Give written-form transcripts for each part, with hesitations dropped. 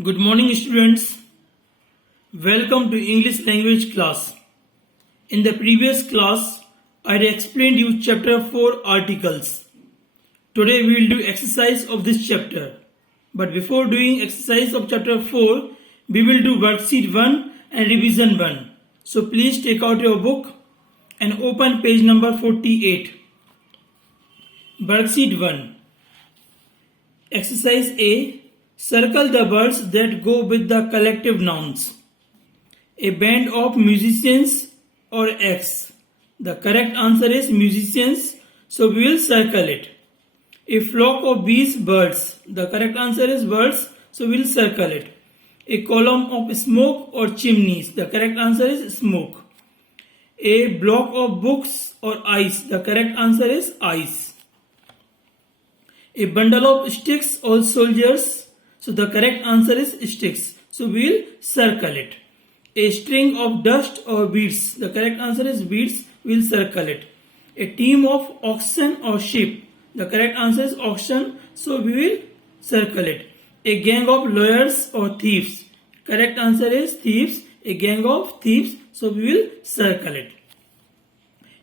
Good morning, students. Welcome to English language class. In the previous class, I explained you chapter 4 articles. Today we will do exercise of this chapter. But before doing exercise of chapter 4, we will do worksheet 1 and revision 1. So please take out your book and open page number 48. Worksheet 1. Exercise A. Circle the words that go with the collective nouns. A band of musicians or X. The correct answer is musicians, so we will circle it. A flock of bees, birds. The correct answer is birds, so we will circle it. A column of smoke or chimneys. The correct answer is smoke. A block of books or ice. The correct answer is ice. A bundle of sticks or soldiers. So the correct answer is sticks. So we will circle it. A string of dust or beads. The correct answer is beads. We will circle it. A team of oxen or sheep. The correct answer is oxen. So we will circle it. A gang of lawyers or thieves. Correct answer is thieves. A gang of thieves. So we will circle it.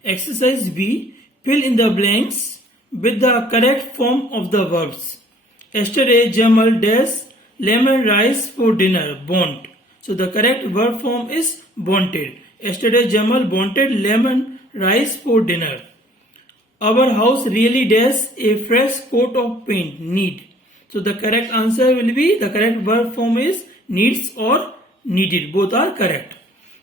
Exercise B. Fill in the blanks with the correct form of the verbs. Yesterday Jamal dash lemon rice for dinner. Burnt. So the correct verb form is wanted. Yesterday Jamal wanted lemon rice for dinner. Our house really dash a fresh coat of paint. Need. So the correct answer will be, the correct verb form is needs or needed. Both are correct.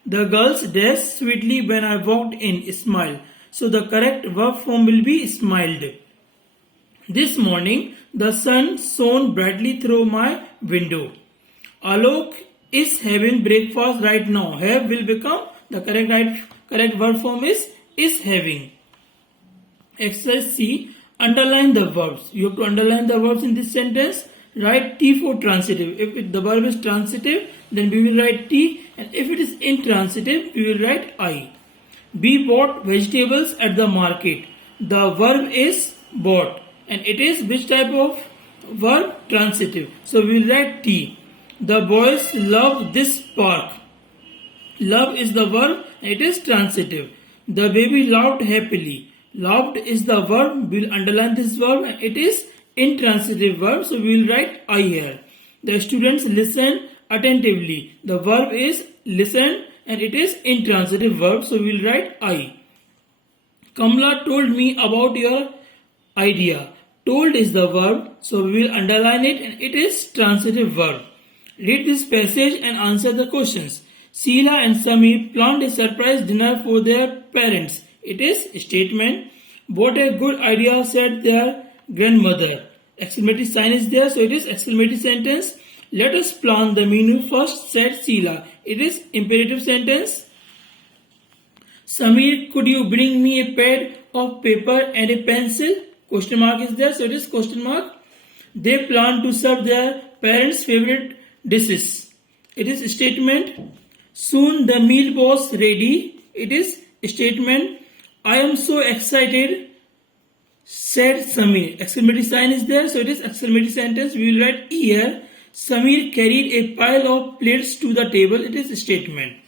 The girls dash sweetly when I walked in. Smile. So the correct verb form will be smiled. This morning, the sun shone brightly through my window. Alok is having breakfast right now. Have will become the correct verb form is having. Exercise C. Underline the verbs. You have to underline the verbs in this sentence. Write T for transitive. If the verb is transitive, then we will write T, and if it is intransitive, we will write I. We bought vegetables at the market. The verb is bought. And it is which type of verb? Transitive. So we will write T. The boys love this park. Love is the verb and it is transitive. The baby laughed happily. Laughed is the verb. We will underline this verb and it is intransitive verb. So we will write I here. The students listen attentively. The verb is listen and it is intransitive verb. So we will write I. Kamla told me about your idea. Told is the verb, so we will underline it and it is transitive verb. Read this passage and answer the questions. Sheila and Samir planned a surprise dinner for their parents. It is a statement. What a good idea, said their grandmother. Exclamatory sign is there, so it is exclamatory sentence. Let us plan the menu first, said Sheila. It is imperative sentence. Samir, could you bring me a pad of paper and a pencil? Question mark is there, so it is question mark. They plan to serve their parents' favorite dishes. It is a statement. Soon the meal was ready. It is a statement. I am so excited, said Samir. Exclamatory sign is there, so it is exclamatory sentence. We will write here. Samir carried a pile of plates to the table. It is a statement.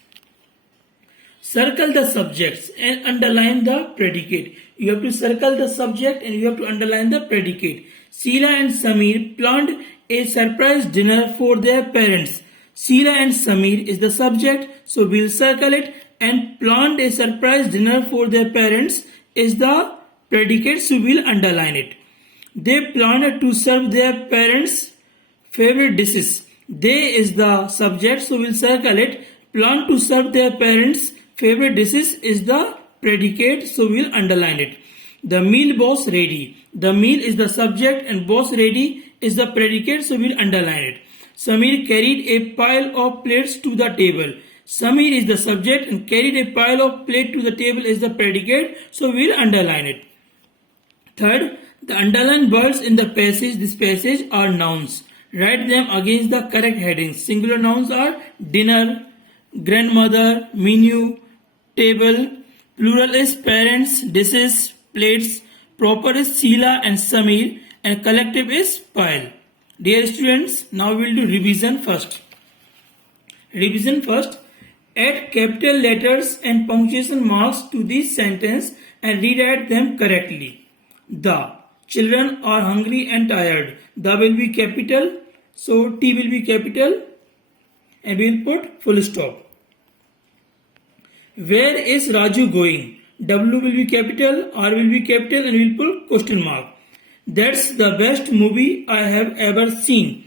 Circle the subjects and underline the predicate. You have to circle the subject and you have to underline the predicate. Sheila and Samir planned a surprise dinner for their parents. Sheila and Samir is the subject, so we will circle it, and planned a surprise dinner for their parents is the predicate, so we will underline it. They planned to serve their parents' favorite dishes. They is the subject, so we will circle it. Plan to serve their parents' favorite dishes is the predicate, so we will underline it. The meal was ready. The meal is the subject and was ready is the predicate, so we will underline it. Samir carried a pile of plates to the table. Samir is the subject and carried a pile of plate to the table is the predicate, so we will underline it. Third, the underlined words in the this passage are nouns. Write them against the correct headings. Singular nouns are dinner, grandmother, menu, table. Plural is parents, dishes, plates. Proper is Sheila and Samir, and collective is pile. Dear students, now we will do revision first. Revision first. Add capital letters and punctuation marks to this sentence and rewrite them correctly. The children are hungry and tired. The will be capital, so T will be capital and we will put full stop. Where is Raju going? W will be capital, R will be capital and we will put question mark. That's the best movie I have ever seen.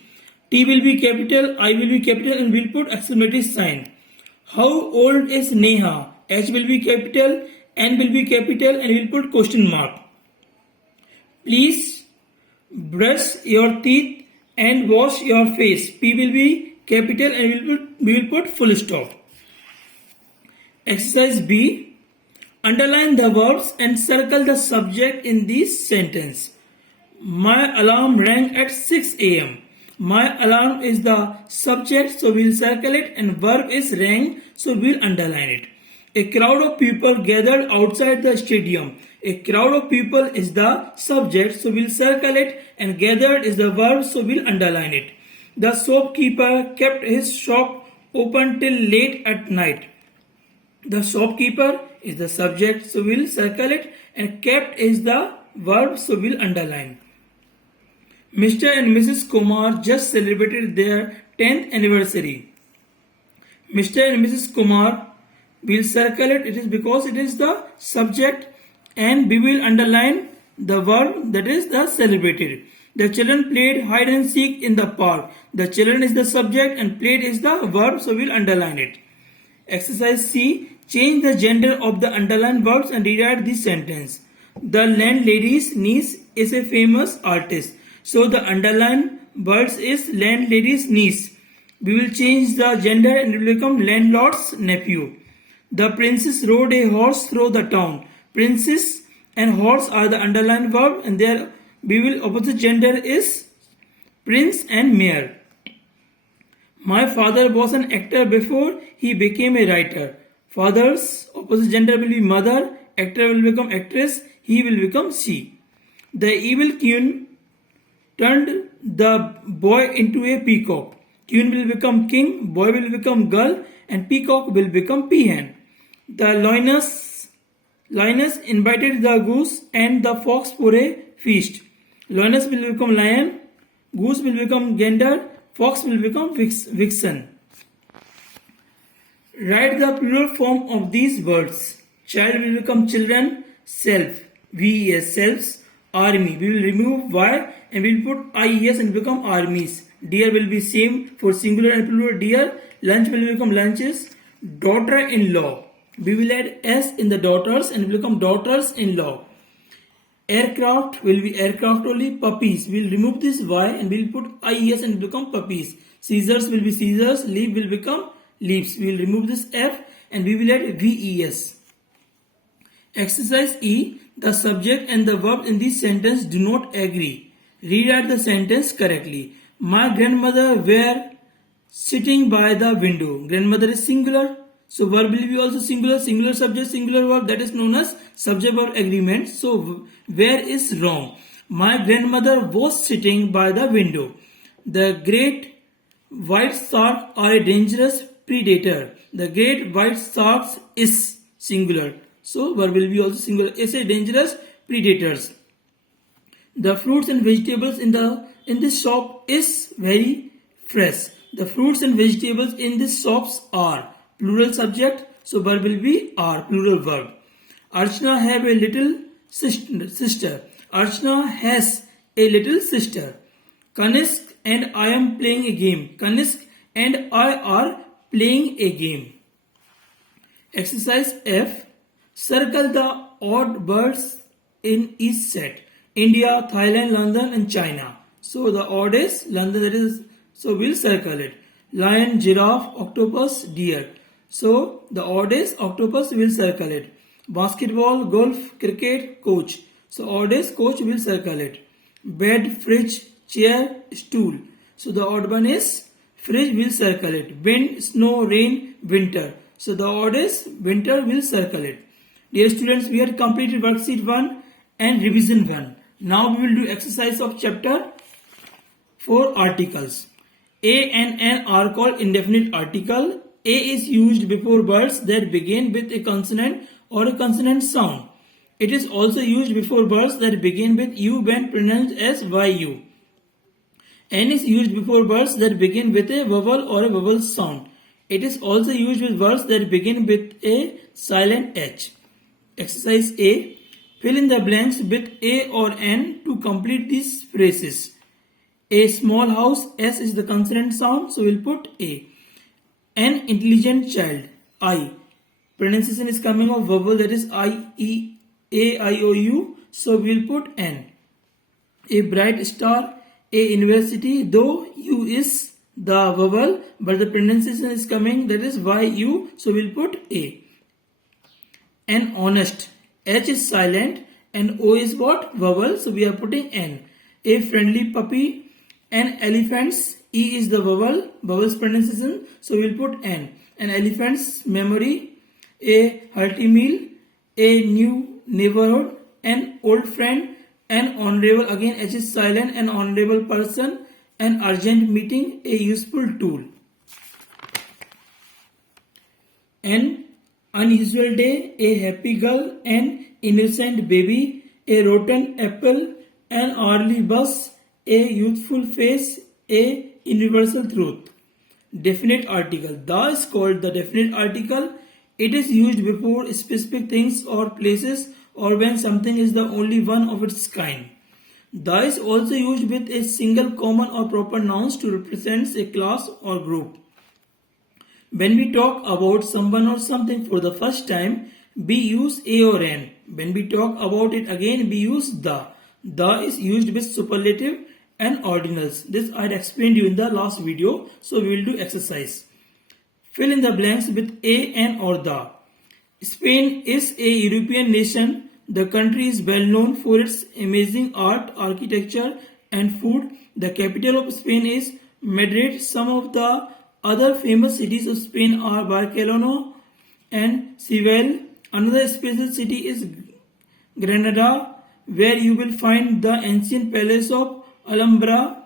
T will be capital, I will be capital and we will put exclamatory sign. How old is Neha? H will be capital, N will be capital and we will put question mark. Please brush your teeth and wash your face. P will be capital and we will put full stop. Exercise B. Underline the verbs and circle the subject in this sentence. My alarm rang at 6 a.m. My alarm is the subject, so we'll circle it, and verb is rang, so we'll underline it. A crowd of people gathered outside the stadium. A crowd of people is the subject, so we'll circle it, and gathered is the verb, so we'll underline it. The shopkeeper kept his shop open till late at night. The shopkeeper is the subject, so we'll circle it, and kept is the verb, so we'll underline. Mr. and Mrs. Kumar just celebrated their 10th anniversary. Mr. and Mrs. Kumar, we'll circle it, it is because it is the subject, and we will underline the verb, that is the celebrated. The children played hide and seek in the park. The children is the subject and played is the verb, so we'll underline it. Exercise C. Change the gender of the underlined verbs and rewrite this sentence. The landlady's niece is a famous artist. So the underlined words is landlady's niece. We will change the gender and it will become landlord's nephew. The princess rode a horse through the town. Princess and horse are the underlined verb and their opposite gender is prince and mare. My father was an actor before he became a writer. Father's opposite gender will be mother. Actor will become actress. He will become she. The evil queen turned the boy into a peacock. Queen will become king, boy will become girl, and peacock will become peahen. The lioness invited the goose and the fox for a feast. Lioness will become lion, goose will become gander, fox will become vixen. Write the plural form of these words. Child will become children, self, VES, selves. Army, we will remove Y and we will put IES and become armies. Dear will be same for singular and plural dear. Lunch will become lunches. Daughter-in-law, we will add S in the daughters and become daughters-in-law. Aircraft will be aircraft only. Puppies, we will remove this Y and we will put IES and become puppies. Scissors will be scissors. Leaf will become leaves. We will remove this F and we will add VES. Exercise E. The subject and the verb in this sentence do not agree. Rewrite the sentence correctly. My grandmother were sitting by the window. Grandmother is singular. So verb will be also singular. Singular subject, singular verb, that is known as subject verb agreement. So where is wrong? My grandmother was sitting by the window. The great white shark are a dangerous predator. The great white shark is singular. So verb will be also singular. Is a dangerous predators. The fruits and vegetables in this shop is very fresh. The fruits and vegetables in this shops are plural subject. So verb will be are, plural verb. Archana have a little sister. Archana has a little sister. Kanishk and I am playing a game. Kanishk and I are playing a game. Exercise F. Circle the odd birds in each set. India, Thailand, London and China. So the odd is London, that is, so we'll circle it. Lion, giraffe, octopus, deer. So the odd is octopus, we'll circle it. Basketball, golf, cricket, coach. So odd is coach, we'll circle it. Bed, fridge, chair, stool. So the odd one is fridge, we'll circle it. Wind, snow, rain, winter. So the odd is winter, we'll circle it. Dear students, we had completed worksheet 1 and revision 1. Now we will do exercise of chapter for articles. A and N are called indefinite article. A is used before words that begin with a consonant or a consonant sound. It is also used before words that begin with U when pronounced as YU. N is used before words that begin with a vowel or a vowel sound. It is also used with words that begin with a silent H. Exercise A. Fill in the blanks with A or N to complete these phrases. A small house, S is the consonant sound, so we'll put A. An intelligent child, I. Pronunciation is coming of vowel, that is I, E, A, I, O, U, so we'll put N. A bright star, A university, though U is the vowel, but the pronunciation is coming, that is Y, U, so we'll put A. An honest, H is silent and O is what? Vowel, so we are putting N. A friendly puppy, an elephant's, E is the vowel, vowel's pronunciation, so we'll put N. An elephant's memory, a hearty meal, a new neighborhood, an old friend, an honorable, again H is silent, an honorable person, an urgent meeting, a useful tool. An unusual day, a happy girl, an innocent baby, a rotten apple, an early bus, a youthful face, a universal truth. Definite article. The is called the definite article. It is used before specific things or places or when something is the only one of its kind. The is also used with a single common or proper nouns to represent a class or group. When we talk about someone or something for the first time, we use A or N. When we talk about it again, we use the. The is used with superlative and ordinals. This I had explained you in the last video, so we will do exercise. Fill in the blanks with A, N or the. Spain is a European nation. The country is well known for its amazing art, architecture and food. The capital of Spain is Madrid. Some of the other famous cities of Spain are Barcelona and Seville. Another special city is Granada, where you will find the ancient palace of Alhambra.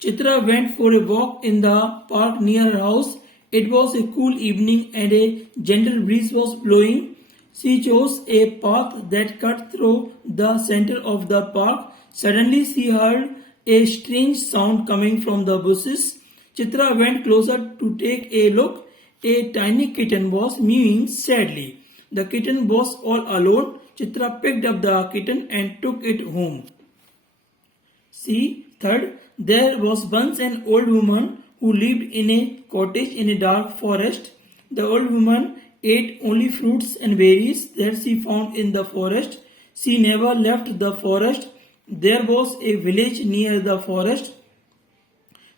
Chitra went for a walk in the park near her house. It was a cool evening and a gentle breeze was blowing. She chose a path that cut through the center of the park. Suddenly she heard a strange sound coming from the bushes. Chitra went closer to take a look. A tiny kitten was mewing sadly. The kitten was all alone. Chitra picked up the kitten and took it home. See, third, there was once an old woman who lived in a cottage in a dark forest. The old woman ate only fruits and berries that she found in the forest. She never left the forest. There was a village near the forest.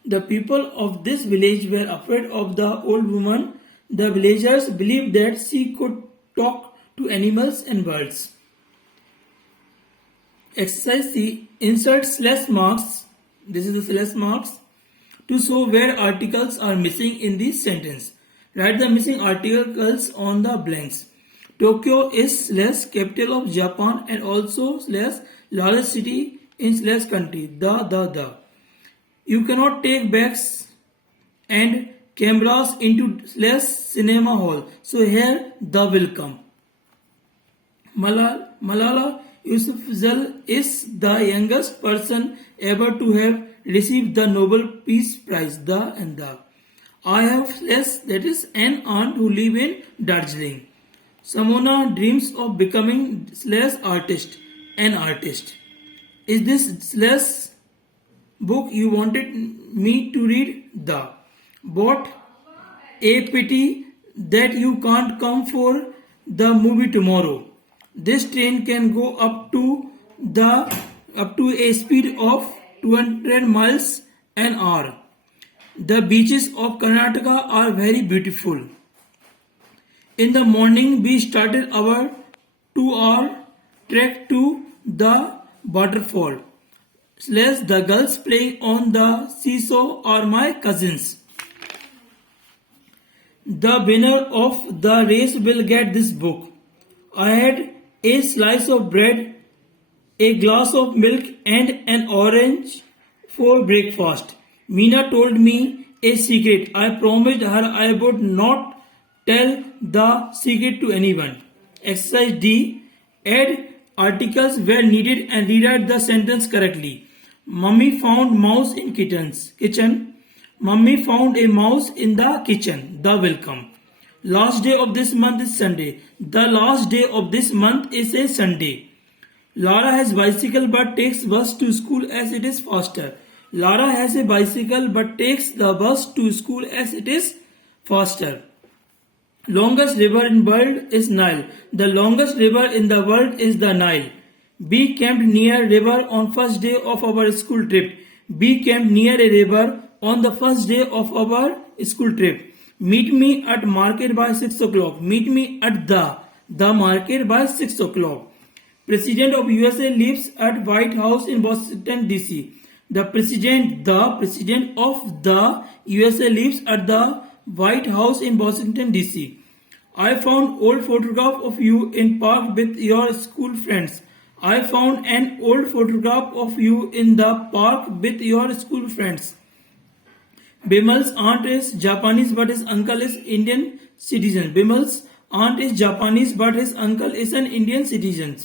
The people of this village were afraid of the old woman. The villagers believed that she could talk to animals and birds. Exercise C. Insert slash marks. This is the slash marks to show where articles are missing in this sentence. Write the missing articles on the blanks. Tokyo is slash capital of Japan and also slash largest city in slash country. The. You cannot take bags and cameras into slash cinema hall. So here the will come. Malala Yousafzai is the youngest person ever to have received the Nobel Peace Prize. The. I have slash, that is an aunt who live in Darjeeling. Samona dreams of becoming slash artist, an artist. Is this slash book you wanted me to read? The. What a pity that you can't come for the movie tomorrow. This train can go up to a speed of 200 miles an hour. The beaches of Karnataka are very beautiful. In the morning, we started our 2-hour trek to the waterfall. Slash the girls playing on the seesaw are my cousins. The winner of the race will get this book. I had a slice of bread, a glass of milk and an orange for breakfast. Meena told me a secret. I promised her I would not tell the secret to anyone. Exercise D. Add articles where needed and rewrite the sentence correctly. Mummy found mouse in kitchen. Mummy found a mouse in the kitchen. The welcome. Last day of this month is Sunday. The last day of this month is a Sunday. Lara has bicycle but takes bus to school as it is faster. Lara has a bicycle but takes the bus to school as it is faster. Longest river in world is Nile. The longest river in the world is the Nile. We camped near river on first day of our school trip. We camped near a river on the first day of our school trip. Meet me at market by 6 o'clock. Meet me at the market by 6 o'clock. President of USA lives at White House in Washington DC. The president of the USA lives at the White House in Washington DC. I found old photograph of you in park with your school friends. I found an old photograph of you in the park with your school friends. Bimal's aunt is Japanese but his uncle is Indian citizen. Bimal's aunt is Japanese but his uncle is an Indian citizen.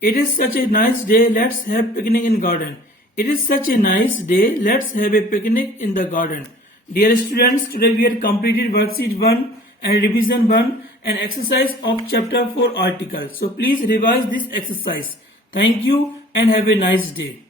It is such a nice day, let's have picnic in garden. It is such a nice day, let's have a picnic in the garden. Dear students, today we have completed worksheet 1 and revision 1 and exercise of chapter 4 article. So please revise this exercise. Thank you and have a nice day.